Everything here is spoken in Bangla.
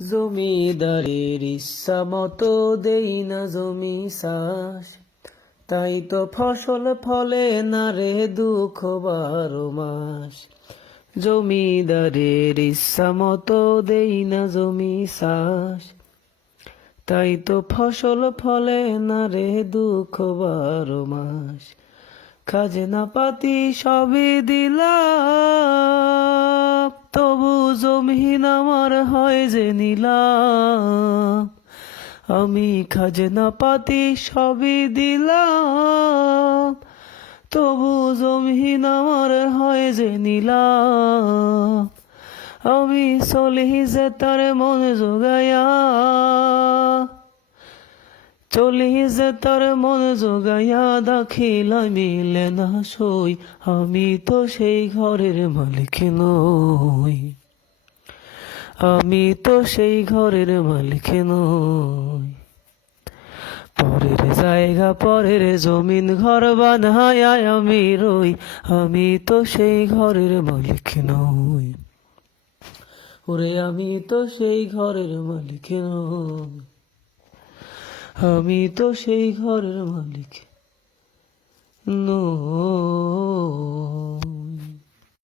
জমিদারের ইচ্ছা মতো দেই না জমি চাষ, তাই তো ফসল ফলে না রে দুঃখ 12 মাস। জমিদারের ইচ্ছা মতো দেই না জমি চাষ, তাই তো ফসল ফলে না রে দুঃখ 12 মাস। খাজনা পাতি সবই দিলাম, তবু জমিন আমার হয় যে নিলাম। আমি খাজনা পাতি সবই দিলাম, তবু জমিন আমার হয় যে নিলাম। আমি চলি যে তার মন জোগাইয়া, চলি যে তার মন জোগাইয়া, দাখিলা মিলে না সই। আমি তো সেই ঘরের মালিক নই, আমি তো সেই ঘরের মালিক নই। পরের জায়গা পরের জমিন ঘর বানায়া আমি রই, আমি তো সেই ঘরের মালিক নই। ওরে আমি তো সেই ঘরের মালিক নই, আমি তো সেই ঘরের মালিক নই।